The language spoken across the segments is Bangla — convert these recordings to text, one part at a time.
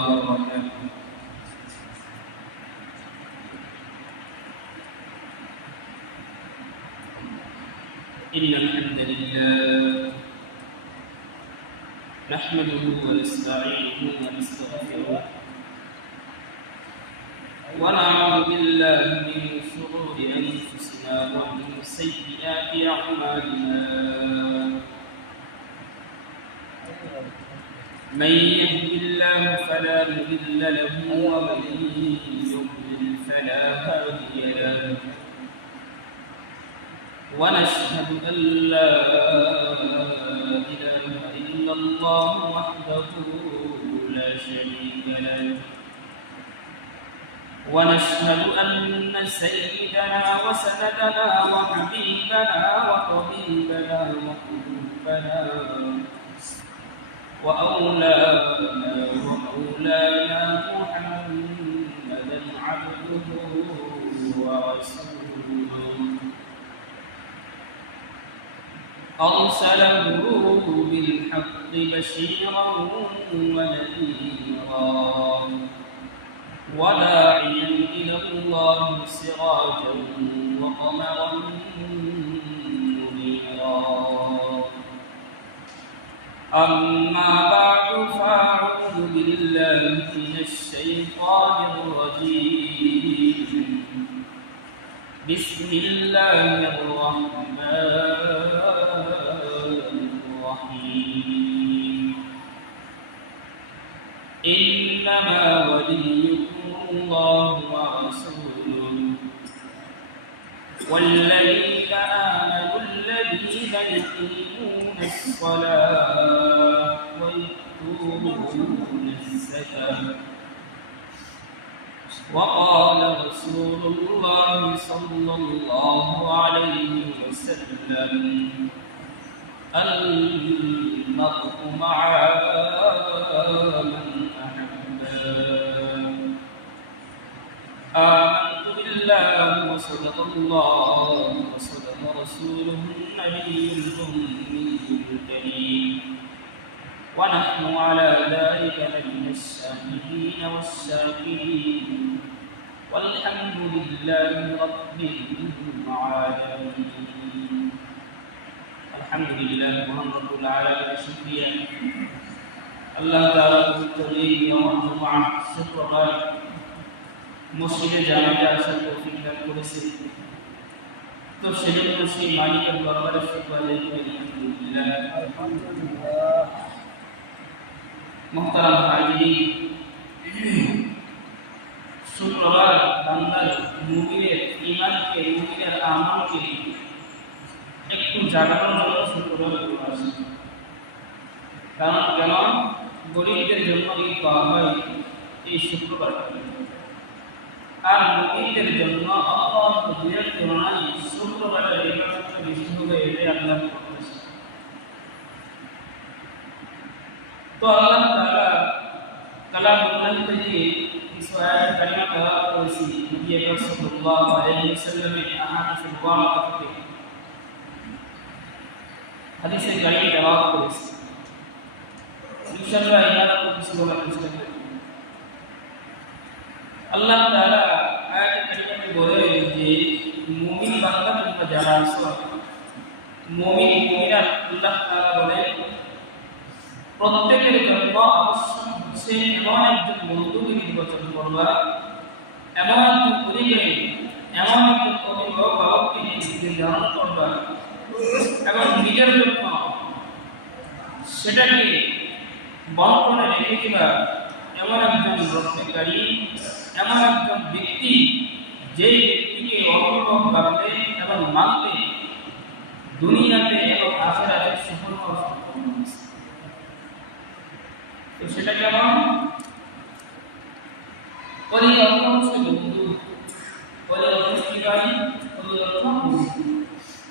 الله وبركاته. إن الحمد لله نحمده ونستعينه ونستغفره ونعوذ بالله من شرور أنفسنا ومن سيئات أعمالنا. من يهد الله فلا مضل له ومن يضلل فلا هادي له. ونشهد أن لا إله إلا الله وحده لا شريك له. ونشهد أن سيدنا وسندنا وحبيبنا وطبيبنا وقربنا وأولانا ومولانا محمدا عبده ورسوله أرسله بالحق بشيرا ونذيرا وداعيا إلى الله سراجا وقمرا منيرا. أما بعد فأعوذ بالله من الشيطان الرجيم. بسم الله الرحمن الرحيم. إنما وليكم الله ورسوله والذين آمنوا الذين يقيمون الصلاة ويؤتون الزكاة. وقال رسول الله صلى الله عليه وسلم: المرء مع من أحب. آمنت بالله وصدق الله وصدق رسوله النبي الأمي الكريم. ونحن على ذلك لمن الشاهدين والشاكرين والحمد لله رب العالمين. الحمد لله محمد العالمين. شكرا الله تعالى بالتوفيق والجمعة شكرا মসজিদে জানাতে আসার তৌফিক দান করেছেন। তো সেজন্য সেই মালিকের দরবারে শুকর আদায় করি আলহামদুলিল্লাহ। মুহতারাম হাজিরিন, শুক্রবার বান্দার মুমিনের ঈমানকে মুমিনের আমলকে একটু জাগানোর জন্য শুক্রবার আসে। কারণ কেন গরিবদের জন্য ঈদ পাওয়া হয় এই শুক্রবার, আর মুমিনদের জন্য আল্লাহর দিনের তুলনায় শুক্রবারের ইবাদতটা বেশি হবে, এটাই আল্লাহ বলেছেন। তো আল্লাহ তাআলা কালামুল্লাহ থেকে কিছু আয়াত কারিমা তেলাওয়াত করেছি। নবী আকরাম সাল্লাল্লাহু আলাইহি ওয়াসাল্লামের আহাদিসুল ওয়ারিদা থেকে হাদিসের কারিমা তেলাওয়াত করেছি। ইনশাআল্লাহ এর উপর কিছু বলার চেষ্টা করব। আল্লাহ তাআলা আয়াতে কারিমাতে বলে যে মুমিন বান্দা তোমরা যারা আছো, মুমিন মুমিনাত, আল্লাহ তাআলা বলে প্রত্যেকের জন্য আবশ্যক হচ্ছে এমন একজন বন্ধুকে নির্বাচন করবা, এমন একজন পরিবারে এমন একজন অভিভাবককে নির্ধারণ করবা এবং নিজের জন্য সেটাকে বন্ধনে রেখে দিবা এমন একজন রক্ষাকারী, এমন একজন ব্যক্তি যেই ব্যক্তিকে অভিভাবক ভাবলে এবং মানলে দুনিয়াতে এবং আখিরাতে সফল হওয়া সম্ভব হয়েছে। তো সেটা কেমন? ওই অর্থ হচ্ছে বন্ধু, ওই অর্থ কি ভাই? ওই অর্থ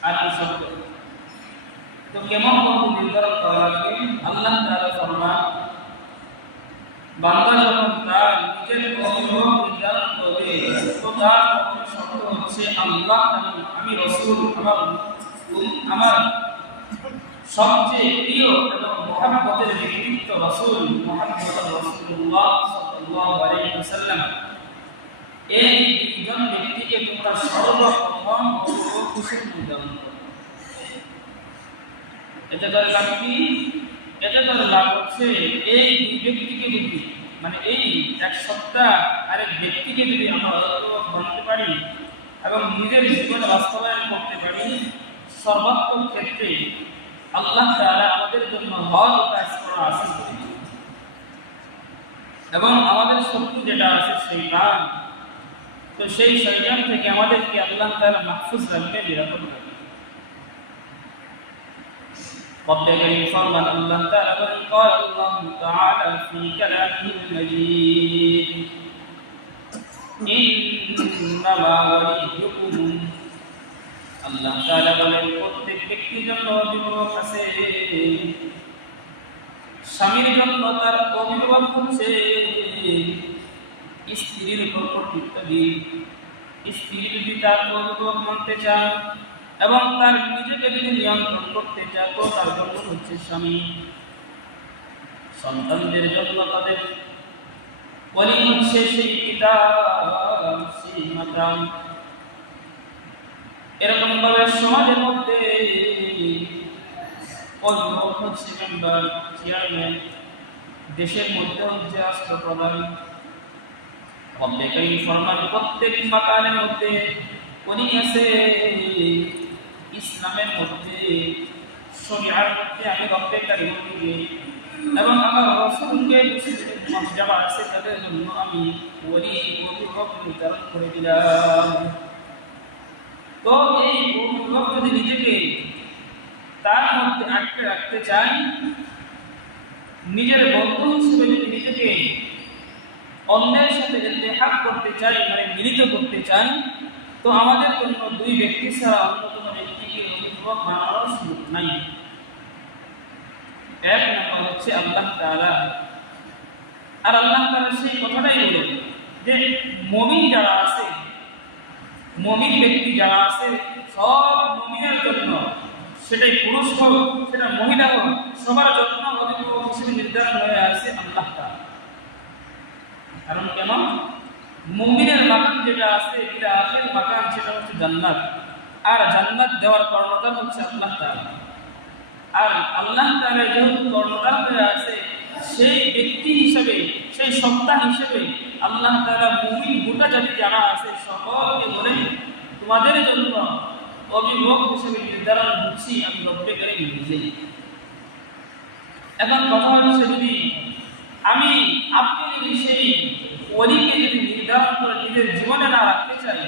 আল্লাহ শব্দ। তো কেমন বন্ধু নির্ধারণ করা লাগবে? আল্লাহ তাআলা ফরমান, বান্দা যখন তার নিজের অভিভাবক নির্ধারণ করবে তো তার শর্ত হচ্ছে আল্লাহ এবং আমি রাসূল, আমার সবচেয়ে প্রিয় এবং মুহাম্মদের ব্যক্তিত্ব রাসূল মুহাম্মদ রাসূলুল্লাহ সাল্লাল্লাহু আলাইহি ওয়াসাল্লাম এই দুইজন ব্যক্তিকে তোমরা সর্বপ্রথম খুশির দান করো। এটা তার লাভ কি? এটা তার লাভ হচ্ছে এই দুই ব্যক্তিকে যদি মানে এই এক সপ্তাহ আরেক ব্যক্তিকে যদি আমরা বানাতে পারি এবং নিজের জীবনে বাস্তবায়ন করতে পারি, সর্বাত্মক ক্ষেত্রে আল্লাহ তাআলা আমাদের জন্য হজ কাজ করা আসান করে দিবেন এবং আমাদের শত্রু যেটা আছে শয়তান, তো সেই শয়তান থেকে আমাদেরকে আল্লাহ তাআলা মাহফুজ রাখবেন, নিরাপদ রাখবেন। رب كريم فرمان الله تعالى قال الله تعالى في كلامه المجيد إنما وليكم আল্লাহ তাআলা বলেন প্রত্যেক ব্যক্তির জন্য অভিভাবক আছে। স্বামীর জন্য তার অভিভাবক হচ্ছে স্ত্রীর উপর কর্তৃত্ববিদ। স্ত্রী যদি তার অভিভাবক মানতে চান এবং তার নিজেকে যদি নিয়ন্ত্রণ করতে চায় তো তার জন্য হচ্ছে স্বামী। সন্তানদের জন্য তাদের ওলি হচ্ছে সেই পিতা, সেই মাতা। এরকম ভাবে সমাজের মধ্যে অভিভাবক হচ্ছে মেম্বার, চেয়ারম্যান, দেশের মধ্যে হচ্ছে রাষ্ট্রপ্রধান। রব্বে কারীম ফরমান প্রত্যেক মাকানের মধ্যে উনি আছে। ইসলামের মধ্যে শরীয়তের মধ্যে আমি রব্বে কারীমকে এবং আমার রাসূলকে মর্যাদা আছে তাদের জন্য আমি ওলি অভিভাবক নির্ধারণ করে দিলাম। তো এই অভিভাবক যদি নিজেকে তার মধ্যে আটকে রাখতে চাই, নিজের বন্ধু হিসেবে যদি নিজেকে অন্যের সাথে ইত্তেহাদ করতে চাই মানে মিলিত করতে চাই, তো আমাদের জন্য দুই ব্যক্তি ছাড়া অন্য কোনো ব্যক্তিকে অভিভাবক মানার সুযোগ নাই। এক নম্বর হচ্ছে আল্লাহ তাআলা। আর আল্লাহ তাআলা সেই কথাটাই বলেন যে মুমিন যারা আছে, মুমিন ব্যক্তি যারা আছে, সব মুমিনের জন্য, সেটাই পুরুষ হোক সেটা মহিলা হোক, সবার জন্য অভিভাবক হিসেবে নির্ধারণ হয়ে আছে আল্লাহ তাআলা। কারণ কেন? মুমিনের মাকাম যেটা আছে, এটা আখের মাকাম, সেটা হচ্ছে জান্নাত। আর জান্নাত দেওয়ার কর্ণধার হচ্ছে আল্লাহ তাআলা। আর আল্লাহ তাআলা যেহেতু কর্ণধার হয়ে আছে, সেই ব্যক্তি হিসেবে, সেই সত্তা হিসেবে আল্লাহ তাআলা মুমিন গোটা জাতি যারা আছে সকলকে বলেন তোমাদের জন্য অভিভাবক হিসেবে নির্ধারণ হচ্ছি আমি রব্বে কারীম নিজেই। এখন কথা হচ্ছে যদি আমি আপনি যদি সেই ওলিকে যদি নির্ধারণ করে নিজের জীবনে না রাখতে চাই,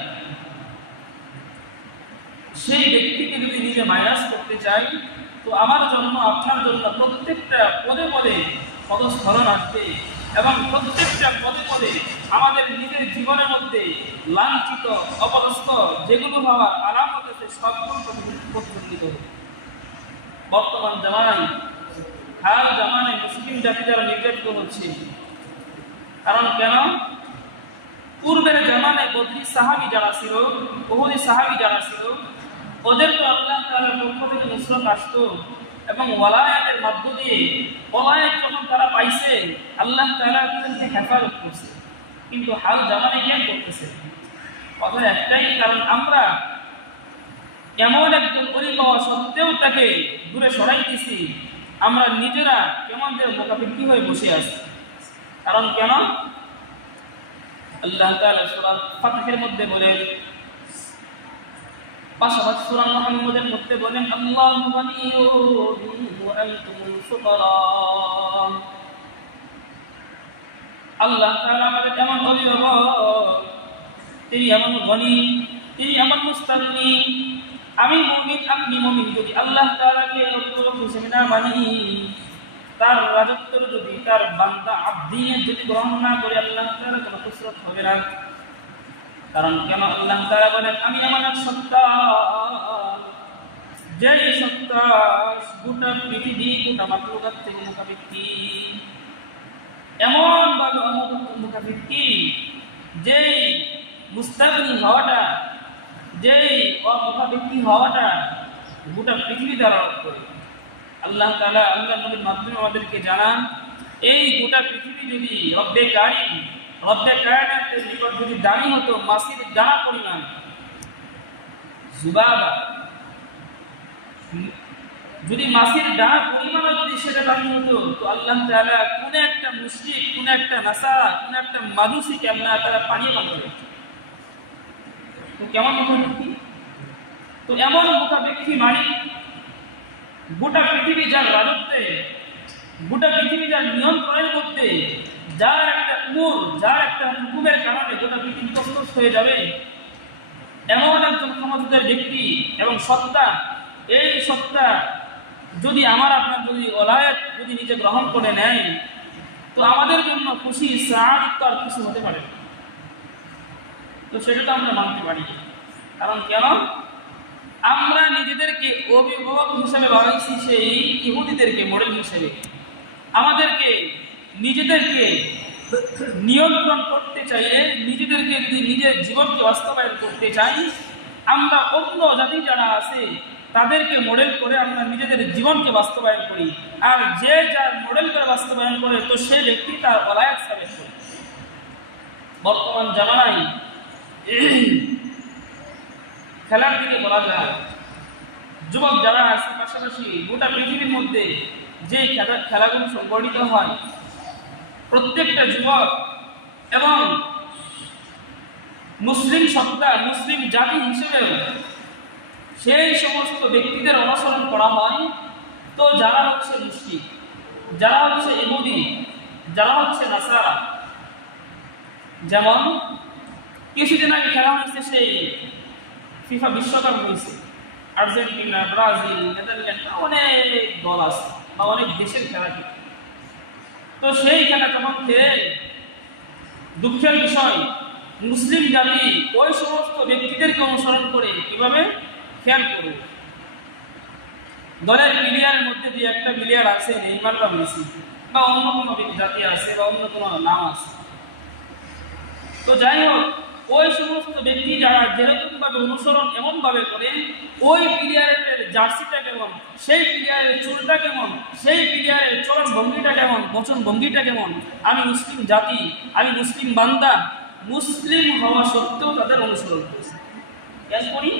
সেই ব্যক্তিকে যদি নিজে মাইনাস করতে চাই, তো আমার জন্য আপনার জন্য প্রত্যেকটা পদে পদে পদস্খলন আসবে এবং প্রত্যেকটা পদে পদে আমাদের নিজের জীবনের মধ্যে লাঞ্ছিত অপদস্থ যেগুলো হওয়ার আলামত আছে সবগুলো প্রতিফলিত হবে। বর্তমান জামানায় হাল জামানায় মুসলিম জাতি যারা নির্যাতিত হচ্ছে, কারণ কেন? পূর্বের জামানায় বদরি সাহাবী যারা ছিল, উহুদি সাহাবী যারা ছিল, ওদের তো আল্লাহ তাআলার পক্ষ থেকে নুসরত আসতো এবং ওয়ালায়াতের মধ্য দিয়ে ওয়ালায়াত যখন তারা পাইছে আল্লাহ তাআলা তাদেরকে হেফাজত করছে। কিন্তু হাল জামানায় কেন করতেছে? কথা একটাই, কারণ আমরা এমন একজন ওলি পাওয়া সত্ত্বেও তাকে দূরে সরাইতেছি, আমরা নিজেরা কেমন যেন মোকাবিকি হয়ে বসে আছি। কারণ কেন? আল্লাহ তাআলা সূরা ফাতহের মধ্যে বলেন, পাশাপাশি সূরা মুহাম্মাদের মধ্যে বলেন আল্লাহু গনিয়্যুন ওয়া আনতুমুল ফুকারা। আল্লাহ তাআলা আমাদের এমন অভিভাবক, তিনি এমন গনি, তিনি এমন মুস্তাগনি। আমি মুমিন, আপনি মুমিন, যদি আল্লাহ তাআলাকে অভিভাবক হিসেবে না মানি, তার রাজত্ব যদি তার বান্দা আব্দিয়ত যদি গ্রহণ না করে, আল্লাহ তাআলা কোনো নুসরত হবে না। কারণ কেন? আল্লাহ তাআলা বলেন আমি এমন এক সত্তা, যেই সত্তা গোটা পৃথিবী গোটা মাখলুকাত থেকে মুখাপেক্ষী, এমন ভাবে মুখাপেক্ষী, যেই মুস্তাগনি হওয়াটা, যেই অমুখাপেক্ষী হওয়াটা গোটা পৃথিবী দ্বারা করে। আল্লাহ তাআলা আল্লাহর নবীর মাধ্যমে আমাদেরকে জানান এই গোটা পৃথিবী যদি রব্বে কারীম রব্বে কায়নাতের নিকট যদি দামি হতো মাছির দানা পরিমাণ, জুবাবা, যদি মাছির দানা পরিমাণ যদি সেটা দামি হতো, তো আল্লাহ তাআলা কোন একটা মুশরিক, কোন একটা নাসারা, কোন একটা মাজুসিকে আল্লাহ তাআলা পানিয়ে পান করে। তো কেমন ব্যক্তি? তো এমন বোকা ব্যক্তি মানে গোটা পৃথিবী যার রাজত্বে, গোটা পৃথিবী যার নিয়ন্ত্রণের মধ্যে, যার একটা উমর, যার একটা হুকুমের কারণে গোটা পৃথিবী তছনছ হয়ে যাবে, এমন একজন ক্ষমতাধর ব্যক্তি এবং সত্তা, এই সত্তা যদি আমার আপনার যদি ওলায়াত যদি নিজে গ্রহণ করে নেয়, তো আমাদের জন্য খুশি সাআদত আর কিছু হতে পারে না। তো সেটা তো আমরা মানতে পারি। কারণ কেন? আমরা নিজেদেরকে অভিভাবক হিসাবে বানাইছি সেই ইহুদিদেরকে মডেল হিসেবে। আমাদেরকে নিজেদেরকে নিয়ন্ত্রণ করতে চাইলে, নিজেদেরকে যদি নিজের জীবনকে বাস্তবায়ন করতে চাই, আমরা অন্য জাতি যারা আছে তাদেরকে মডেল করে আমরা নিজেদের জীবনকে বাস্তবায়ন করি। আর যে যার মডেল করে বাস্তবায়ন করে, তো সে ব্যক্তি তার ওলায়াত সাবেত করে। বর্তমান জামানায় খেলার দিকে বলা যায়, যুবক যারা আছে পাশাপাশি গোটা পৃথিবীর মধ্যে যে খেলাগুলো সংগঠিত হয়, প্রত্যেকটা যুবক এবং মুসলিম সত্তা, মুসলিম জাতি হিসেবে সেই সমস্ত ব্যক্তিদের অনুসরণ করা হয়। তো যারা হচ্ছে মুশরিক, যারা হচ্ছে ইহুদি, যারা হচ্ছে নাসারা, যেমন কিছুদিন আগে খেলা হয়েছে সেই ফিফা বিশ্বকাপ হয়েছে, আর্জেন্টিনা, ব্রাজিল, নেদারল্যান্ড, অনেক দল আছে বা অনেক দেশের খেলা। তো সেই খেলা যখন খেলে, দুঃখের বিষয় মুসলিম জাতি ওই সমস্ত ব্যক্তিদেরকে অনুসরণ করে কিভাবে খেয়াল করবে। দলের প্লেয়ারের মধ্যে যে একটা প্লেয়ার আছে নেইমার বা মেসি বা অন্য কোনো জাতি আছে বা অন্য কোনো নাম আছে, তো যাই হোক ওই সমস্ত ব্যক্তি যারা যেরকম ভাবে অনুসরণ এমন ভাবে করে, ওই প্লেয়ারের জার্সিটা কেমন, সেই প্লেয়ারের চুলটা কেমন, সেই প্লেয়ারের চলন ভঙ্গিটা কেমন, বচন ভঙ্গিটা কেমন, আমি মুসলিম জাতি, আমি মুসলিম বান্দা, মুসলিম হওয়া সত্ত্বেও তাদের অনুসরণ করেছে। কেন করি?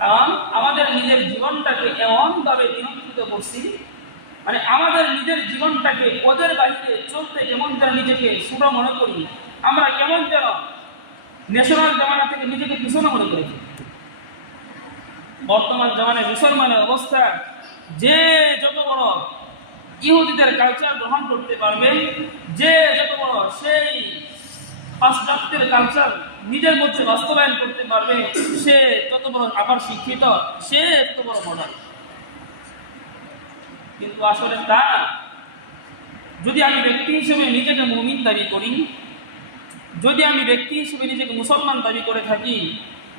কারণ আমাদের নিজের জীবনটাকে এমনভাবে নিয়ন্ত্রিত করছি, মানে আমাদের নিজের জীবনটাকে ওদের বাহিরে চলতে কেমন যেন নিজেকে ছোট মনে করি, আমরা কেমন যেন ন্যাশনাল জামানা থেকে নিজেকে পিছনে মনে করেছি। বর্তমান জামানায় মুসলমানের অবস্থা, যে যত বড় ইহুদিদের কালচার গ্রহণ করতে পারবে, যে যত বড় সেই পাশ্চাত্যের কালচার নিজের মধ্যে বাস্তবায়ন করতে পারবে, সে তত বড় আবার শিক্ষিত, সে তত বড় মডার্ন। কিন্তু আসলে তা, যদি আমি ব্যক্তি হিসেবে নিজেকে মুমিন দাবি করি, যদি আমি ব্যক্তি হিসেবে নিজেকে মুসলমান দাবি করে থাকি,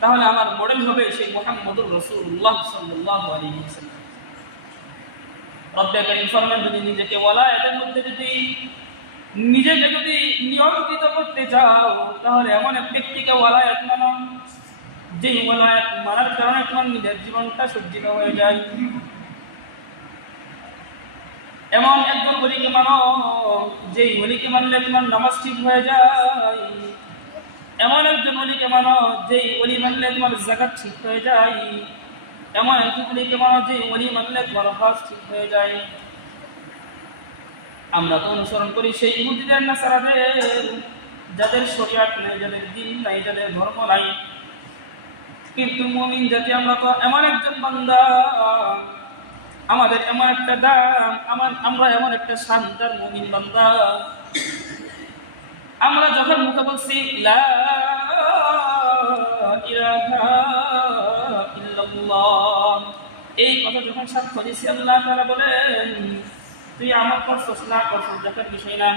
তাহলে আমার মডেল হবে সেই মুহাম্মদুর রাসূলুল্লাহ সাল্লাল্লাহু আলাইহি ওয়াসাল্লাম। রব্বে কারীম ফরমান, যদি নিজেকে ওলায়াতের মধ্যে যদি নিজেকে যদি নিয়ন্ত্রিত করতে চাও, তাহলে এমন এক ব্যক্তিকে ওলায়াত মানো, যে ওলায়াত মানার কারণে তোমার নিজের জীবনটা সজ্জিত হয়ে যায়। এমন একজন ওলিকে মানো, যে ওলিকে মানলে তোমার নামাজ ঠিক হয়ে যায়। এমন একজন ওলিকে মানো, যে ওলি মানলে তোমার যাকাত ঠিক হয়ে যায়। এমন একজন ওলিকে মানো, যে ওলি মানলে তোমার হজ ঠিক হয়ে যায়। আমরা তো অনুসরণ করি সেই ইহুদিদের, নাসারাদের, যাদের শরিয়াত নাই, যাদের দিন নাই, যাদের ধর্ম নাই। কিন্তু মুমিন জাতি আমরা তো এমন একজন বান্দা, আমাদের এমন একটা দাম, আমরা এমন একটা শানদার মুমিন বান্দা, আমরা যখন মুখে বলছি লা ইলাহা ইল্লাল্লাহ, এই কথা যখন সাক্ষ্য দিছি, আল্লাহ তাআলা বলেন তুই আমার করছস না করছস দেখার বিষয় না।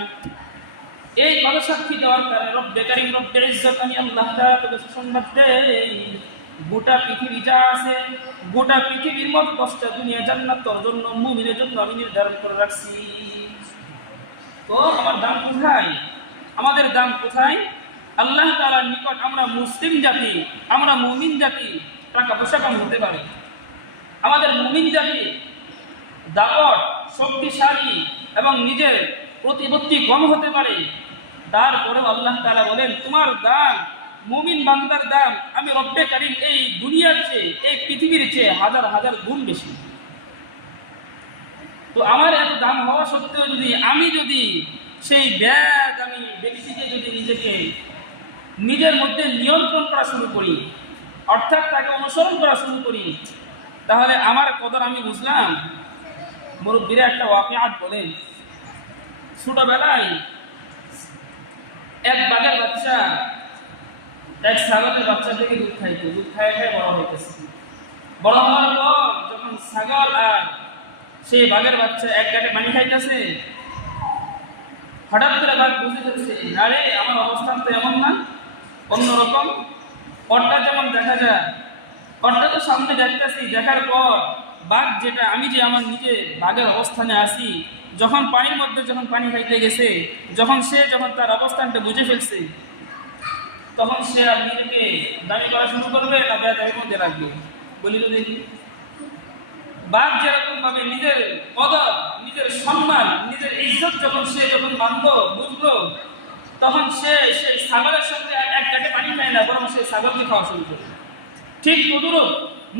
এই কথা সাক্ষী দেওয়ার কারণে রব্বে কারীম রব্বুল ইজ্জত আমি আল্লাহ তাআলা তোকে সুসংবাদ দেই, গোটা পৃথিবী যা আছে, গোটা পৃথিবীর মধ্যে 10টা দুনিয়া জান্নাত তোর জন্য, মুমিনের জন্য আমি নির্ধারণ করে রাখছি। তো আমার দাম কোথায়? আমাদের দাম কোথায়? আল্লাহ তাআলার নিকট আমরা মুসলিম জাতি, আমরা মুমিন জাতি টাকা পয়সা কম হতে পারে, আমাদের মুমিন জাতি দাপট, শক্তিশালী এবং নিজের প্রতিপত্তি কম হতে পারে, তারপরেও আল্লাহ তাআলা বলেন তোমার দাম, মুমিন বান্দার দাম আমি রব্বে কারীম এই দুনিয়ার চেয়ে, এই পৃথিবীর চেয়ে হাজার হাজার গুণ বেশি। তো আমার এত দাম হওয়া সত্ত্বেও যদি সেই আমি ব্যক্তিকে যদি নিজেকে নিজের মধ্যে নিয়ন্ত্রণ করা শুরু করি, অর্থাৎ তাকে অনুসরণ করা শুরু করি, তাহলে আমার কদর আমি বুঝলাম। মুরব্বীরা একটা ওয়াকিয়াত বলেন, ছোটবেলায় এক বাঘের বাচ্চা এক ছাগলের বাচ্চা থেকে দুধ খাইতো, দুধ খাইয়ে বড় হইতেছে। বড় হওয়ার পর যখন ছাগল আর সেই বাঘের বাচ্চা এক গাঁটে পানি খাইতেছে, হঠাৎ করে বাঘ বুঝে ফেলছে, আরে আমার অবস্থান তো এমন না, অন্যরকম। পরটা যেমন দেখা যায়, পরটা তো সামনে দেখতেছি, দেখার পর বাঘ যেটা আমি যে আমার নিজে বাঘের অবস্থানে আসি, যখন পানির মধ্যে যখন পানি খাইতে গেছে, যখন তার অবস্থানটা বুঝে ফেলছে, তখন সে আর নিজেকে দাবি করা শুরু করবে না দাবির মধ্যে রাখবে? বলি তো দেখি। বাঘ যেরকম ভাবে নিজের কদর, নিজের সম্মান, নিজের ইজ্জত যখন মানলো, বুঝলো, তখন সে সেই ছাগলের সঙ্গে এক গাঁটে পানি খায় না, বরং সেই ছাগলকে খাওয়া শুরু করে। ঠিক তদুরূপ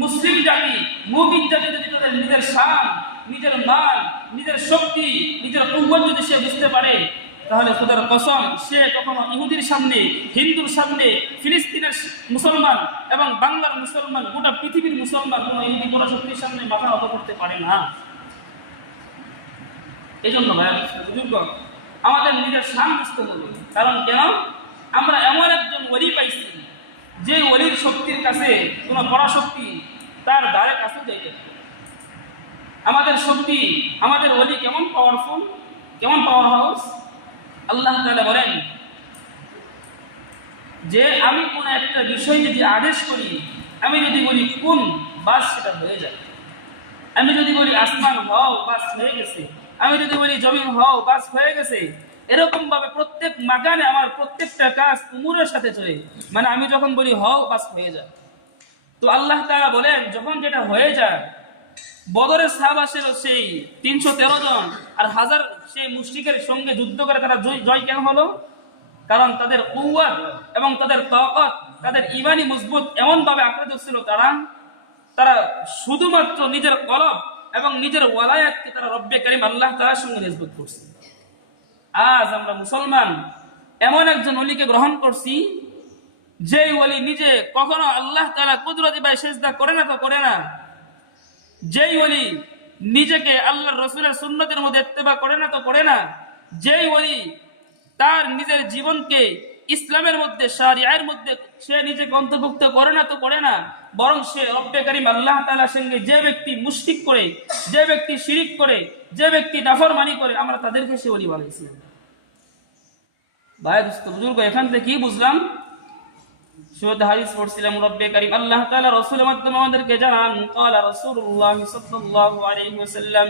মুসলিম জাতি, মুমিন জাতি যদি তাদের নিজের শান, নিজের মান, নিজের শক্তি, নিজের কুওয়াত যদি সে বুঝতে পারে, তাহলে খোদার কসম সে কখনো ইহুদির সামনে, হিন্দুর সামনে, ফিলিস্তিনের মুসলমান এবং বাংলার মুসলমান, গোটা পৃথিবীর মুসলমান কোনো ইহুদি কোনো শক্তির সামনে মাথা নত করতে পারে না। এই জন্য বুজুর্গ, আমাদের নিজের শান বুঝতে হবে। কারণ কেন? আমরা এমন একজন ওলি পাইছি যে ওলির শক্তির কাছে কোনো পরাশক্তি তার দ্বারে কাছে যাইতে। আমাদের শক্তি, আমাদের ওলি কেমন পাওয়ারফুল, কেমন পাওয়ার হাউস। আল্লাহ তাআলা বলেন যে আমি কোন একটা বিষয় যদি আদেশ করি, আমি যদি বলি কোন, বাস সেটা হয়ে যায়। আমি যদি বলি আসমান হও, বাস হয়ে গেছে। আমি যদি বলি জমিন হও, বাস হয়ে গেছে। এরকম ভাবে প্রত্যেক মাকানে আমার প্রত্যেকটা কাজ উমুরের সাথে চলে। মানে আমি যখন বলি হও, বাস হয়ে যায়। তো আল্লাহ তাআলা বলেন যখন যেটা হয়ে যায়, বদরের সাহাবা ছিল সেই 313 জন, আর হাজার সেই মুশরিকের সঙ্গে যুদ্ধ করে তারা জয় কেন হলো? কারণ তাদের কুওয়াত এবং তাদের তাকাত, তাদের ঈমানি মজবুত এমন ভাবে আঁকড়ে ছিল, তারা শুধুমাত্র নিজের কলব এবং নিজের ওয়ালায়াতকে তারা রব্বে কারীম আল্লাহ তাআলার সঙ্গে নিসবত করছে। আজ আমরা মুসলমান এমন একজন ওলিকে গ্রহণ করছি, যেই ওলি নিজে কখনো আল্লাহ তাআলা কুদরতি ভাই সিজদা করে না তো করে না, যেই ওলি নিজেকে আল্লাহর রাসূলের সুন্নতের মধ্যে ইত্তেবা করে না তো করে না, যেই ওলি তার নিজের জীবনকে ইসলামের মধ্যে, শরিয়ার মধ্যে সে নিজেকে অন্তর্ভুক্ত করে না তো করে না, বরং সে রব্বে কারীম আল্লাহ তাআলার সঙ্গে যে ব্যক্তি মুশরিক করে, যে ব্যক্তি শিরিক করে, যে ব্যক্তি নাফরমানি করে, আমরা তাদেরকে সে ওলি বানাইছি। ভাই দোস্ত বুজুর্গ, এখান থেকে কি বুঝলাম? শুদ্ধ হাদিস পড়ছিলাম, রব্বে কারীম আল্লাহ তাআলা রাসূলের মাধ্যমে আমাদেরকে জানান, ক্বালা রাসূলুল্লাহ সাল্লাল্লাহু আলাইহি ওয়াসাল্লাম,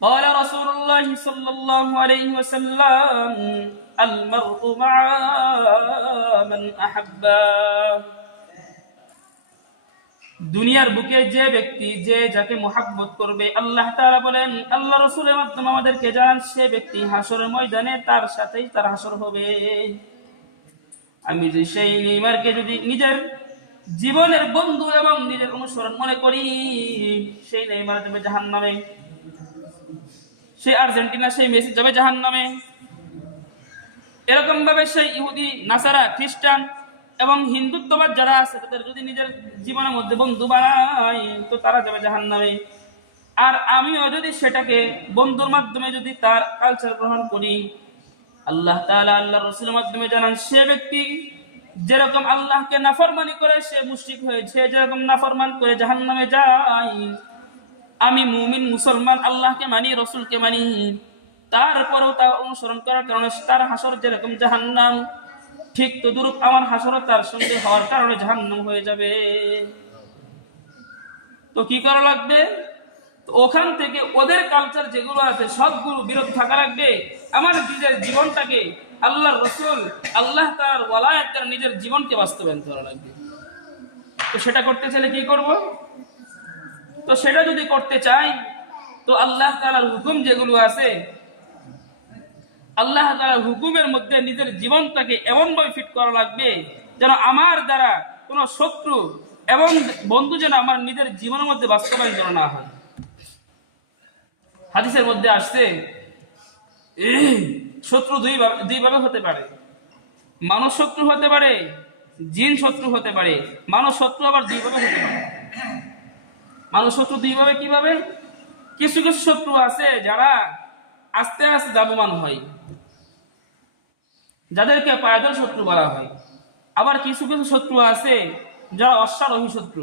ক্বালা রাসূলুল্লাহ সাল্লাল্লাহু আলাইহি ওয়াসাল্লাম, আল মার'উ মা'a মান আহাব্বা। দুনিয়ার বুকে যে ব্যক্তি যে যাকে মুহাব্বত করবে, আল্লাহ তাআলা বলেন, আল্লাহ রাসূলের মাধ্যমে আমাদেরকে জানান, সে ব্যক্তি হাসরের ময়দানে তার সাথেই তার হাসর হবে। আমি যে সেই নেইমারকে যদি নিজের জীবনের বন্ধু এবং নিজের অনুসরণ মনে করি, সেই নেইমার যাবে জাহান্নামে, সেই আর্জেন্টিনা, সেই মেসি যাবে জাহান্নামে। এরকম ভাবে সেই ইহুদি, নাসারা, খ্রিস্টান এবং হিন্দুত্ববাদ যারা আছে, তাদের যদি নিজের জীবনের মধ্যে বন্ধু বানাই, তো তারা যাবে জাহান্নামে। আর আমিও যদি সেটাকে বন্ধুর মাধ্যমে যদি তার কালচার গ্রহণ করি, আল্লাহ তাআলা আল্লাহর রাসূলের মাধ্যমে জানান, সে ব্যক্তি যেরকম আল্লাহকে নাফরমানি করে সে মুশরিক হয়েছে, যেরকম নাফরমান করে জাহান্নামে যায়। আমি মুমিন মুসলমান, আল্লাহকে মানি, রাসূলকে মানি, তারপরেও তা অনুসরণ করার কারণে তার হাসর যেরকম জাহান্নাম, ঠিক তদ্রূপ আমার হাসরও তার সঙ্গে হওয়ার কারণে জাহান্নাম হয়ে যাবে। তো কি করা লাগবে? ওখান থেকে ওদের কালচার যেগুলো আছে সবগুলো বিরত থাকা লাগবে। আমার নিজের জীবনটাকে আল্লাহর রাসূল, আল্লাহ তাআলার ওয়ালায়াত দ্বারা নিজের জীবনকে বাস্তবায়ন করা লাগবে। তো সেটা করতে চাইলে কি করব? তো সেটা যদি করতে চাই, তো আল্লাহ তাআলার হুকুম যেগুলো আছে, আল্লাহ তাআলার হুকুমের মধ্যে নিজের জীবনটাকে এমনভাবে ফিট করা লাগবে যেন আমার দ্বারা কোনো শত্রু এবং বন্ধু যেন আমার নিজের জীবনের মধ্যে বাস্তবায়ন যেন না হয়। হাদিসের মধ্যে আসছে শত্রু দুইভাবে হতে পারে, মানুষ শত্রু হতে পারে, জিন শত্রু হতে পারে। মানুষ শত্রু আবার দুইভাবে হতে পারে। মানুষ শত্রু দুইভাবে কিভাবে? কিছু কিছু শত্রু আছে যারা আস্তে আস্তে দাবমান হয়, যাদেরকে পায়দল শত্রু বলা হয়। আবার কিছু কিছু শত্রু আছে যারা অশ্বারোহী শত্রু,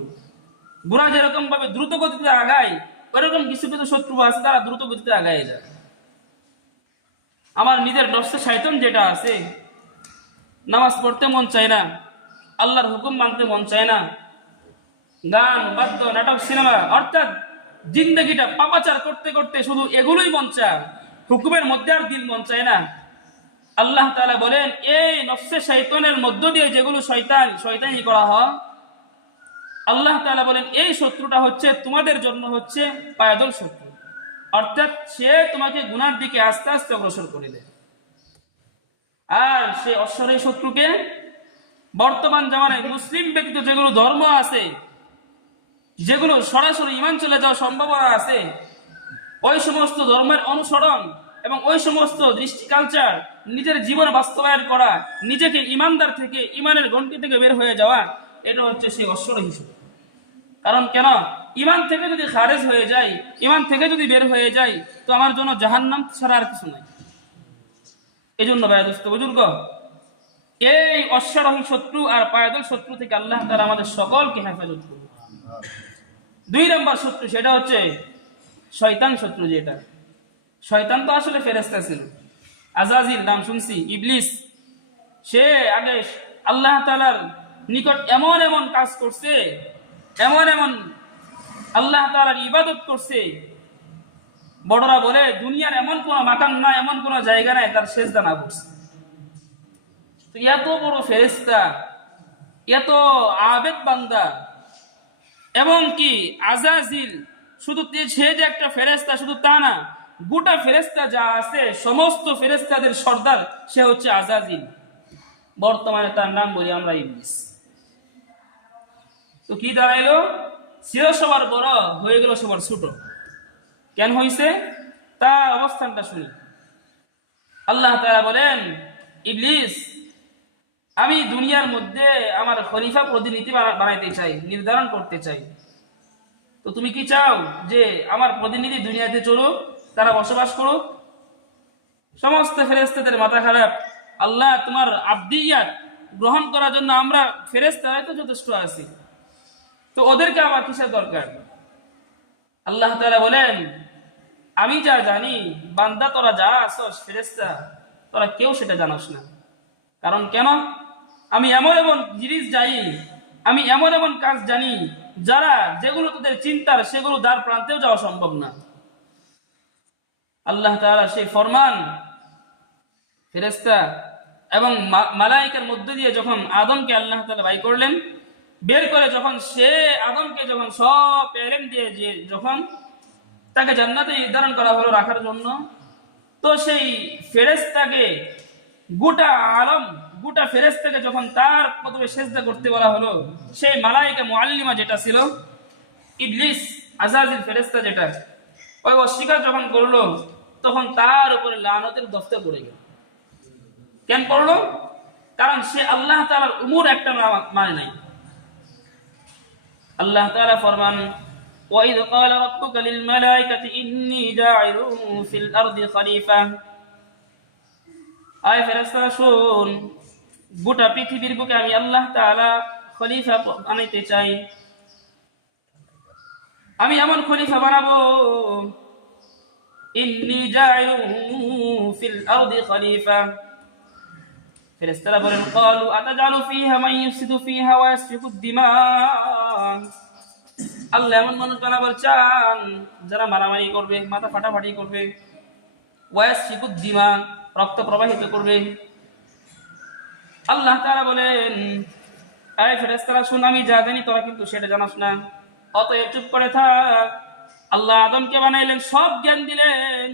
ঘোড়া যেরকম ভাবে দ্রুত গতিতে আগায়, ওইরকম কিছু কিছু শত্রু আছে তারা দ্রুত গতিতে আগায় যায়। আমার নিজের নফসে শয়তান যেটা আছে, নামাজ পড়তে মন চায় না, আল্লাহর হুকুম মানতে মন চায় না, গান বাদ্য নাটক সিনেমা অর্থাৎ জিন্দগিটা পাপাচার করতে করতে শুধু এগুলোই মন চায়, হুকুমের মধ্যে আর দিল মন চায় না। আল্লাহ তাআলা বলেন এই নফসে শয়তানের মধ্য দিয়ে যেগুলো শয়তানি করা হয়, আল্লাহ তাআলা বলেন এই শত্রুটা হচ্ছে তোমাদের জন্য হচ্ছে পায়দল শত্রু, অর্থাৎ সে তোমাকে গুনার দিকে আস্তে আস্তে অগ্রসর করে দেয়। আর সে অশ্বরী শত্রুকে বর্তমান জামানায় মুসলিম ব্যতীত যেগুলো ধর্ম আছে, যেগুলো সরাসরি ঈমান চলে যাওয়ার সম্ভাবনা আছে, ওই সমস্ত ধর্মের অনুসরণ এবং ওই সমস্ত দৃষ্টি কালচার নিজের জীবনে বাস্তবায়ন করা, নিজেকে ঈমানদার থেকে ঈমানের গণ্ডি থেকে বের হয়ে যাওয়া, এটা হচ্ছে সেই অশ্বরোহী শত্রু। কারণ কেন? ঈমান থেকে যদি খারেজ হয়ে যায়, ঈমান থেকে যদি বের হয়ে যায়, তো আমার জন্য জাহান্নাম ছাড়া আর কিছু নাই। এই জন্য ভাই দোস্ত বুজুর্গ, এই অশ্বারোহী শত্রু আর পায়দল শত্রু থেকে আল্লাহ তাআলা আমাদের সকলকে হেফাজত করুন। 2 নম্বর শত্রু সেটা হচ্ছে শয়তান শত্রু। যেটা শয়তান তো আসলে ফেরেশতা ছিল, আজাজিল নাম শুনছি, ইবলিস। সে আগে আল্লাহ তাআলার নিকট এমন এমন কাজ করছে, এমন এমন আল্লাহ তাআলার ইবাদত করছে, বড়রা বলে দুনিয়ার এমন কোন মাকান না, এমন কোন জায়গা নাই তার সেজদা না করছে। তো এত বড় ফেরেশতা, এত আবেদ বান্দা, এবং কি আজাজিল শুধু সে যে একটা ফেরেশতা শুধু তা না, গোটা ফেরেশতা যা আছে সমস্ত ফেরেশতাদের সর্দার সে হচ্ছে আজাজিল। বর্তমানে তার নাম বলি আমরা ইবলিস। তো কি দাঁড়াইলো? ছিল সবার বড়, হয়ে গেল সবার ছোট। কেন হইছে? তার অবস্থানটা শুনি। আল্লাহ তাআলা বলেন, ইবলিস, আমি দুনিয়ার মধ্যে আমার খলিফা প্রতিনিধি বানাইতে চাই, নির্ধারণ করতে চাই। তো তুমি কি চাও যে আমার প্রতিনিধি দুনিয়াতে চলুক, তারা বসবাস করুক? সমস্ত ফেরেশতাদের মাথা খারাপ। আল্লাহ তোমার আবদিয়াত গ্রহণ করার জন্য আমরা ফেরেশতারাই তো যথেষ্ট আছি, তো ওদেরকে আবার কিসের দরকার? আল্লাহ তাআলা বলেন, আমি যা জানি বান্দা তোরা যা আসস ফেরেশতা, তোরা কেউ সেটা জানোস না। কারণ কেন? আমি এমন এমন জিনিস জানি, আমি এমন এমন কাজ জানি যারা যেগুলো তোদের চিন্তার সেগুলো দ্বার প্রান্তেও যাওয়া সম্ভব না। আল্লাহ তাআলা সেই ফরমান ফেরেশতা এবং মালায়েকার মধ্যে দিয়ে যখন আদমকে আল্লাহ তাআলা বাই করলেন, বের করে যখন সে আদমকে যখন সব এলেম দিয়ে যে যখন তাকে জান্নাতে নির্ধারণ করা হলো রাখার জন্য, তো সেই ফেরেশতাকে গোটা আলম, গোটা ফেরেশতাকে যখন তার প্রথমে সেজদা করতে বলা হলো, সেই মালায়েকা মুআল্লিমা যেটা ছিল ইবলিস আজাজিল ফেরেশতা যেটা, ওই অস্বীকার যখন করলো, তখন তার উপরে লানতের দফতর পড়ে গেল। কেন করলো? কারণ সে আল্লাহ তাআলার উমুর একটা মানে নাই। আল্লাহ তাআলা ফরমান, وَإِذْ قَالَ رَبُّكَ لِلْمَلَائِكَةِ إِنِّي جَاعِلٌ فِي الْأَرْضِ خَلِيفَةً। আয় ফেরেশতারা শুন, গোটা পৃথিবীর বুকে আমি আল্লাহ তাআলা খলিফা বানাইতে চাই। আমি এমন খলিফা বানাবো, ইন্নী জাইলুন ফিল আরদি খলিফা। ফেরেশতারা বলেন, ক্বালু আতাজালু ফিহা মান ইউফসিদু ফিহা ওয়া ইয়াসফিকু দিমা। আল্লাহ এমন মানুষ বানাবার চান যারা মারামারি করবে, মাথা ফাটাফাটি করবে, ওয়া ইয়াসফিকু দিমা, রক্ত প্রবাহিত করবে। আল্লাহ তাআলা বলেন, আয় ফেরেশতারা শুন, আমি যা জানি তোরা কিন্তু সেটা জানাস না, অতএব চুপ করে থাক। আল্লাহ আদমকে বানাইলেন, সব জ্ঞান দিলেন,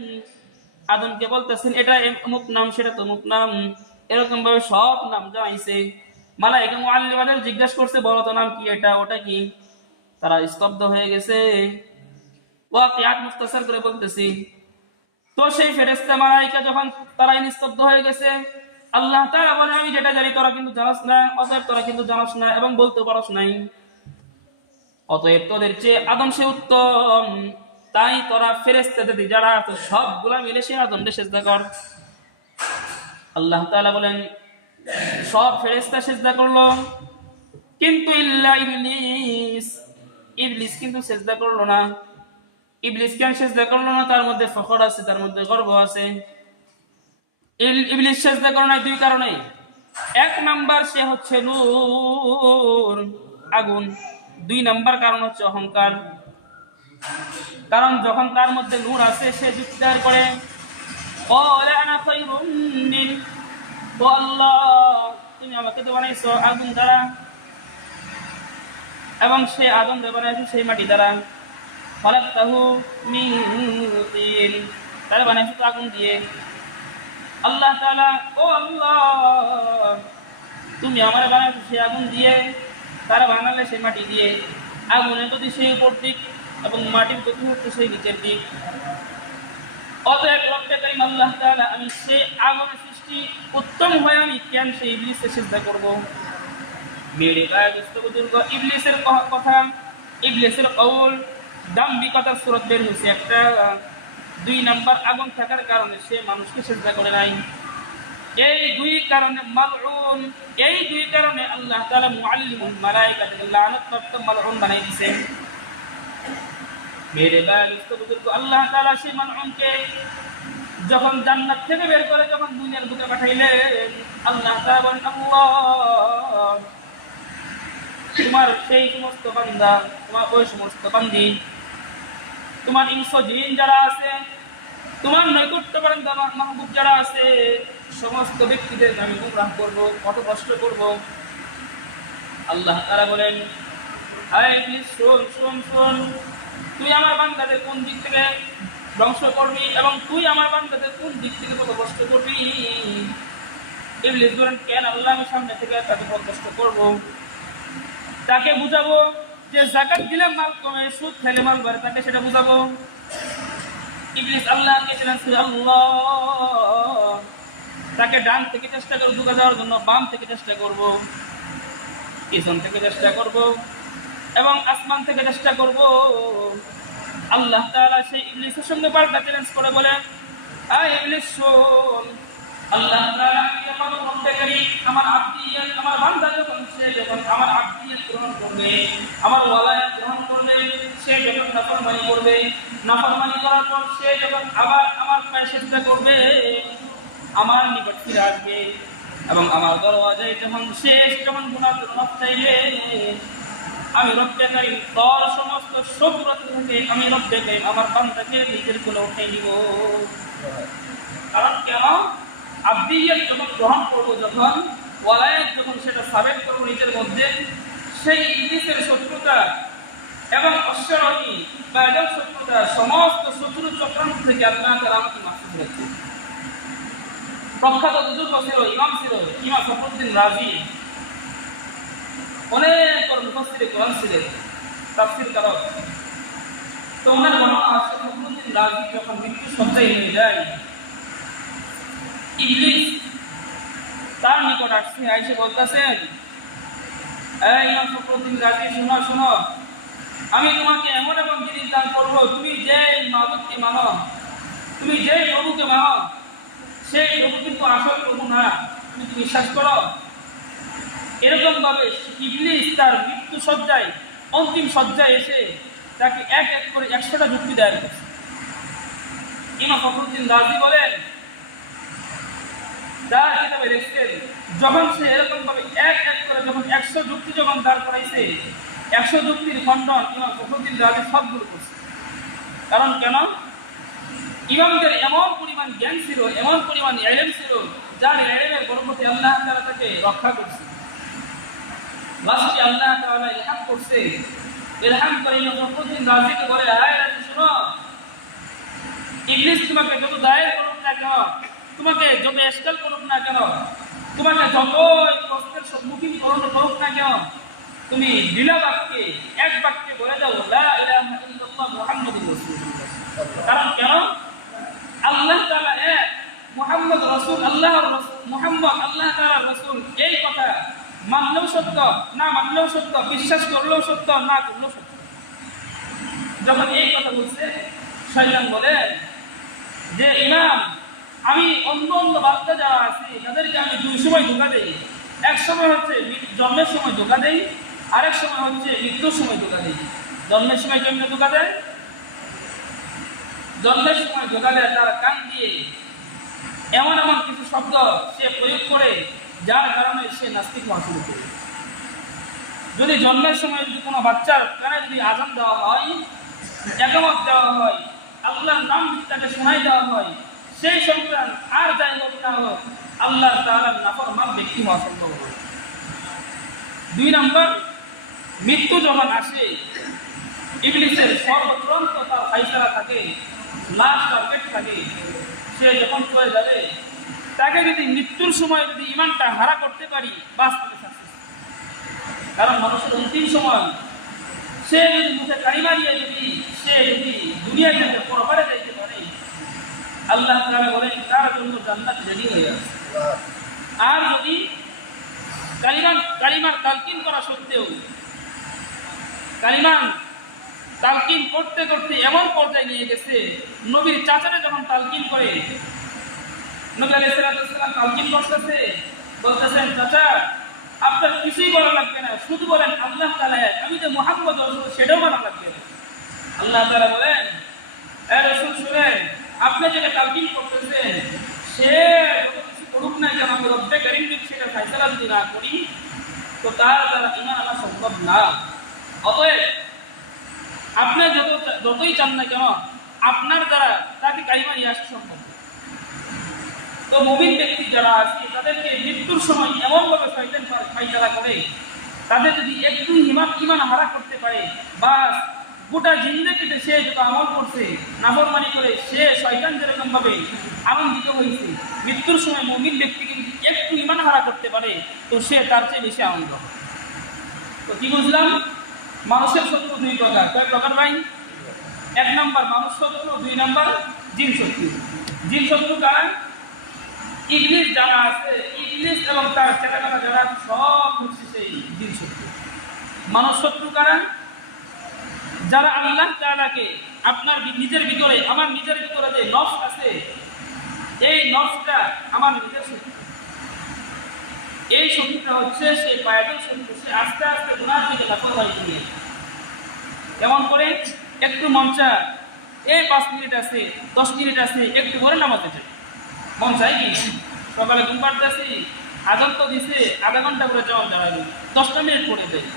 আদমকে বলতেছেন এটা অমুক নাম, সেটা তো অমুক নাম, এরকম ভাবে সব নাম জানাইছে। মালায়েকা মুআল্লিমাদের জিজ্ঞাসা করছে বলো তো নাম কি, এটা ওটা কি, তারা স্তব্ধ হয়ে গেছে। ওয়াকিয়াত মুখতাসার করে বলতেছি। তো সেই ফেরেশতা মালায়েকা যখন তারা নিস্তব্ধ হয়ে গেছে, আল্লাহ তাআলা বলে আমি যেটা জানি তোরা কিন্তু জানাস না, অতএব তোরা কিন্তু জানাস না এবং বলতে পারস নাই, অতএব তোদের চেয়ে আদম সে উত্তম, তাই তোরা ফেরেশতাদের যারা তো সবগুলা মিলে সে আদমকে সিজদা কর। আল্লাহ তাআলা বলেন সব ফেরেশতা সিজদা করলো, কিন্তু ইল্লা ইবলিস, ইবলিস কিন্তু সিজদা করলো না। ইবলিস কেন সিজদা করলো না? তার মধ্যে ফখর আছে, তার মধ্যে গর্ব আছে। ইবলিস সিজদা করে না দুই কারণে। এক নাম্বার সে হচ্ছে নূর, আগুন। দুই নাম্বার কারণ হচ্ছে অহংকার। কারণ যখন তার মধ্যে নূর আছে সে যুক্তি করে ক্বালা আনা খায়রুম মিন, ও আল্লাহ তুমি আমাকে তো বানাইছো আগুন দ্বারা, এবং সে আদম বানাইছো সেই মাটি দ্বারা। খালাকতাহু মিন তিন, তারা বানাইছো তো আগুন দিয়ে। আল্লাহ তাআলা ও আল্লাহ তুমি আমারে বানাইছো সেই আগুন দিয়ে, তারা বানালে সেই মাটি দিয়ে। আগুনের গতি সেই উপর দিক এবং মাটির গতি হচ্ছে সেই নিচের দিক। অতএব রব্বে কারীম আল্লাহ তাআলা আমি সেই আগুনের সৃষ্টি উত্তম হয়ে আমি কেন সেই ইবলিসকে সিজদা করব? মেরে গায়ে বুজুর্গ ইবলিসের কথা, ইবলিসের কওল দাম্ভিকতার সুরত বের হয়েছে একটা। দুই নাম্বার আগুন থাকার কারণে সে মানুষকে সিজদা করে নাই। এই দুই কারণে মালউন, এই দুই কারণে আল্লাহ তাআলা মুআল্লিমুল মালায়েকাকে লানাতপ্রাপ্ত মালউন বানাই দিয়েছে। মেরে গায়ে বুজুর্গ আল্লাহ তাআলা সেই মালউনকে যখন জান্নাত থেকে বের করে যখন দুনিয়ার বুকে পাঠাইলেন, আল্লাহ তাআলা বলেন আল্লাহ তোমার সেই সমস্ত বান্দা, তোমার ওই সমস্ত বান্দি, তোমার ইনস জিন যারা আছে, তোমার নৈকট্য বান্দা মাহবুব যারা আছে, সমস্ত ব্যক্তিদের আমি গুমরাহ করব, পথভ্রষ্ট করব। আল্লাহ তাআলা বলেন আয় ইবলিস শোন শোন শোন, তুই আমার বান্দাদের কোন দিক থেকে ধ্বংস করবি এবং তুই আমার বান্দাদের কোন দিক থেকে পথভ্রষ্ট করবি? ইবলিস বলেন কেন আল্লাহ আমি সামনে থেকে তাকে পথভ্রষ্ট করব? তাকে বুঝাবো যে যাকাত দিলে মাল কমে, সুদ খেলে মাল বাড়ে, তাকে সেটা বুঝাবো। ইবলিস আল্লাহকে ছিলেন আল্লাহ, তাকে ডান থেকে চেষ্টা করে ঢুকে যাওয়ার জন্য, বাম থেকে চেষ্টা করব, পিছন থেকে চেষ্টা করব এবং আসমান থেকে চেষ্টা করব। আল্লাহ তাআলা সেই ইবলিসের সঙ্গে পাল্টা চ্যালেঞ্জ করে বলেন আয় ইবলিস শোন, আল্লাহ তাআলা আমার রব্বে কারীম আমার আব্দিয়াত আমার বান্দা যখন আমার আব্দিয়াত গ্রহণ করবে, আমার ওয়ালায়াত গ্রহণ করবে, সে যখন নাফরমানি করবে, নাফরমানি করার পর সে যখন আবার আমার পায়ে সিজদা করবে, আমার নিকট ফিরে আসবে এবং আমার দরওয়াজায় যখন যখন গুনাহ মাফ চাইবে, আমি রব্বে কারীম তোর সমস্ত শত্রুতা থেকে আমি রব্বে কারীম আমার বান্দাকে নিজের কোলে উঠিয়ে নিব। কারণ কেন? আব্দিয়াত যখন গ্রহণ করবো, যখন ওয়ালায়াত যখন সেটা সাবেত করবো নিজের মধ্যে, সেই ইবলিসের শত্রুতা এবং অশ্বরোহী বা এদের শত্রুতা সমস্ত শত্রু চক্রান্ত থেকে আল্লাহ তাআলা আমাকে মাহফুজ রাখছে। প্রখ্যাত বুজুর্গ ছিল, ইমাম ছিল ইমাম ফখরুদ্দিন রাজি, অনেক মুফাসসির কোরআন ছিলেন, তাফসীর কারক। তো ওনার বর্ণনা আছে ফখরুদ্দিন রাজি যখন মৃত্যু শয্যায় হয়ে যায়, ইবলিস তার নিকট আসছে, আইসে বলতেছেন এই ইমাম ফখরুদ্দিন রাজি শোনো শোনো, আমি তোমাকে এমন এমন জিনিস দান করবো, তুমি যে মাবুদকে মানো, তুমি যে প্রভুকে মানো, সেই প্রভু কিন্তু আসল প্রভু না, তুমি বিশ্বাস করো। এরকম ভাবে ইবলিস তার মৃত্যু শয্যায়, অন্তিম শয্যায় এসে তাকে এক এক করে 100টা যুক্তি দেয়। ইমাম ফখরুদ্দিন রাজি বলেন তার কিতাবে লিখছেন, যখন সে এরকম ভাবে এক এক করে যখন 100 যুক্তি যখন দাঁড় করাইছে, 100 যুক্তির খণ্ডন ইমাম ফখরুদ্দিন রাজি সবগুলো করছে। কারণ কেন? ইমামদের এমন পরিমাণ জ্ঞান ছিল, এমন পরিমাণ ইলম ছিল, যার ইলমের বরকতে আল্লাহ তাআলা তাকে রক্ষা করছে। লাস্টে আল্লাহ তাআলা ইলহাম করছে, ইলহাম করে ইমাম ফখরুদ্দিন রাজিকে বলে আয় রাজি শোনো, ইবলিস তোমাকে যত দায়ের করুক না কেন, তোমাকে যত এশকাল করুক না কেন, তোমাকে যত কষ্টের সম্মুখীন করুক না কেন, তুমি বিনা বাক্যে এক বাক্যে বলে দাও লা ইলাহা ইল্লাল্লাহ মুহাম্মাদুর রাসূলুল্লাহ। কারণ কেন? আল্লাহ তাআলা এক, মুহাম্মদ রাসূল, আল্লাহর রাসূল, মুহাম্মদ আল্লাহ তাআলার রাসূল। এই কথা মানলেও সত্য, না মানলেও সত্য, বিশ্বাস করলেও সত্য, না করলেও সত্য। যখন এই কথা বলছে, শয়তান বলে যে ইমাম, আমি অন্য অন্য বার্তা যারা আছে তাদেরকে আমি দুই সময় ধোঁকা দেই। এক সময় হচ্ছে জন্মের সময় ধোঁকা দেই, আরেক সময় হচ্ছে মৃত্যুর সময় ধোঁকা দেই। জন্মের সময় কেমনে ধোঁকা দেয়? জন্মের সময় ধোঁকা দেয় তার কান দিয়ে এমন এমন কিছু শব্দ সে প্রয়োগ করে যার কারণে সে নাস্তিক হওয়া শুরু করে। যদি জন্মের সময় যদি কোনো বাচ্চার কানে যদি আজান দেওয়া হয়, একামত দেওয়া হয়, আল্লাহর নাম তাকে শোনাই দেওয়া হয়, সেই সন্তান আর যাই হোক না হোক আল্লাহ তাআলার নাফরমান ব্যক্তি হওয়া সম্ভব হয়। 2 নম্বর, মৃত্যু যখন আসে, ইবলিসের সর্বত্রান্ত তার ফাইসালা থাকে, লাস্ট টার্গেট থাকে, সে যখন চলে যাবে তাকে যদি মৃত্যুর সময় যদি ইমানটা হারা করতে পারি, বাস তাকে সাকসেস। কারণ মানুষের অন্তিম সময় সে যদি মুখে কালিমা দিয়ে সে যদি দুনিয়া থেকে পরপারে যাইতে পারে, আল্লাহ তাআলা বলেন তার জন্য জান্নাত রেডি হয়ে আছে। আর যদি কালিমার তালকিন করা সত্ত্বেও কালিমার তালকিন করতে করতে এমন পর্যায়ে নিয়ে গেছে, নবীর চাচারা যখন তালকিন করে, নবী আলাইহিস সালাম তালকিন করতেছে, বলতেছেন চাচা আপনার কিছুই বলা লাগবে না, শুধু বলেন আল্লাহ তাআলা আমি যে মুহাম্মদ রাসূল সেটাও বলা লাগবে না। আল্লাহ তাআলা বলেন এ রাসূল শুনেন, আপনি যেটা তালকিন করতেছেন সে যত কিছু করুক না কেন, আমি রব্বে কারীম যদি সেটা ফয়সালা যদি না করি তো তার দ্বারা ঈমান আনা সম্ভব না। অতএব আপনি যতই চান না কেন আপনার দ্বারা তাকে কালিমা নিয়ে আসা সম্ভব। তো মুমিন ব্যক্তি যারা আছে তাদেরকে মৃত্যুর সময় এমনভাবে শয়তান ফায়সালা করে, তাদের যদি একটু ঈমান হারা করতে পারে, বাস গোটা জিন্দেগিতে সে যত আমল করছে, নাফরমানি করে, সে শয়তান যেরকম ভাবে আনন্দিত হয়েছে, মৃত্যুর সময় মুমিন ব্যক্তিকে যদি একটু ঈমান হারা করতে পারে তো সে তার চেয়ে বেশি আনন্দ। তো কি বুঝলাম? মানুষের শত্রু 2 প্রকার। কয় প্রকার ভাই? 1 নম্বর মানুষ শত্রু, 2 নম্বর জিন শত্রু। জিন শত্রু কারা? ইবলিস যারা আছে, ইবলিস এবং তার ছেলেমেয়েরা যারা সব হচ্ছে সেই জিন শত্রু। মানুষ শত্রু কারা? যারা আল্লাহ তাআলাকে আপনার নিজের ভিতরে, আমার নিজের ভিতরে যে নফস আছে, এই নফসটা আমার নিজের শত্রু। এই শত্রুটা হচ্ছে সেই পায়দল শত্রু, সে আস্তে আস্তে গুনার দিকে লাফরমানি করে। কেমন করে? একটু মন চায় এই 5 মিনিট আছে, 10 মিনিট আছে, একটু করে নামাজে যায়। মন চাই কি? সকালে ঘুম পাড়তেছি, আজান তো দিছে, আধা ঘন্টা করে জবাব দাঁড়াবে, 10টা মিনিট পড়ে দেয়।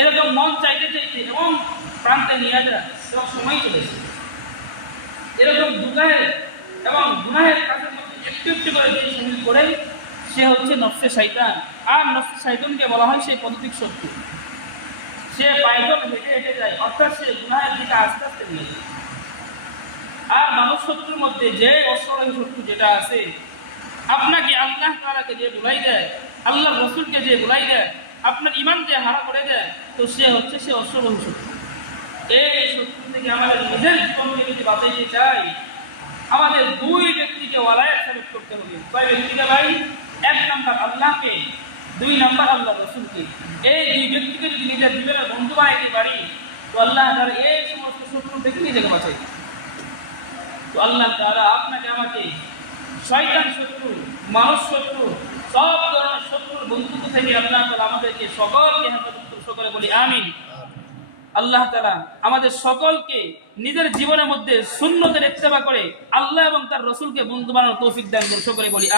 এরকম মন চাইতে চাইতে এবং প্রান্তে নিয়ে যায়, এবং সময় চলেছে। এরকম গুনাহের কাজের মধ্যে একটু একটু করে যে শামিল করে, সে হচ্ছে নফসে শয়তান। আর নফসে শয়তানকে বলা হয় সেই পদাতিক শত্রু। সে পায়দল হেঁটে হেঁটে যায়, অর্থাৎ সে গুনাহের দিকে আস্তে আস্তে নিয়ে যায়। আর মানব শত্রুর মধ্যে যে অসহায় শত্রু যেটা আছে, আপনাকে আল্লাহ তাআলাকে যে ভুলাই দেয়, আল্লাহ রাসূলকে যে ভুলাই দেয়, আপনার ঈমান যে হারা করে দেয়, তো সে হচ্ছে সে অসহায় শত্রু। এই শত্রু থেকে আমাদের নিজের জীবনকে যদি বাঁচাইতে চাই, আমাদের 2 ব্যক্তিকে ওয়ালায়াত সাবিত করতে হবে। কয় ব্যক্তিকে ভাই? 1 নম্বর আল্লাহকে, 2 নম্বর আল্লাহ রাসূলকে। এই 2 ব্যক্তিকে যদি নিজের জীবনের বন্ধু বানাইতে পারি তো আল্লাহ তাআলা এই সমস্ত শত্রু থেকে নিজেকে বাঁচাইবে। তো আল্লাহ তাআলা আপনাকে আমাকে শয়তান শত্রু, মানুষ শত্রু, সব ধরনের শত্রুর বন্ধুত্ব থেকে আল্লাহ তাআলা আমাদেরকে সকলকে হেফাজত করুন। সকলে বলি আমিন। আল্লাহ তাআলা আমাদের সকলকে নিজের জীবনের মধ্যে সুন্নতের ইত্তেবা করে আল্লাহ এবং তার রাসূলকে বন্ধু বানানোর তৌফিক দান করুন। সকলে বলি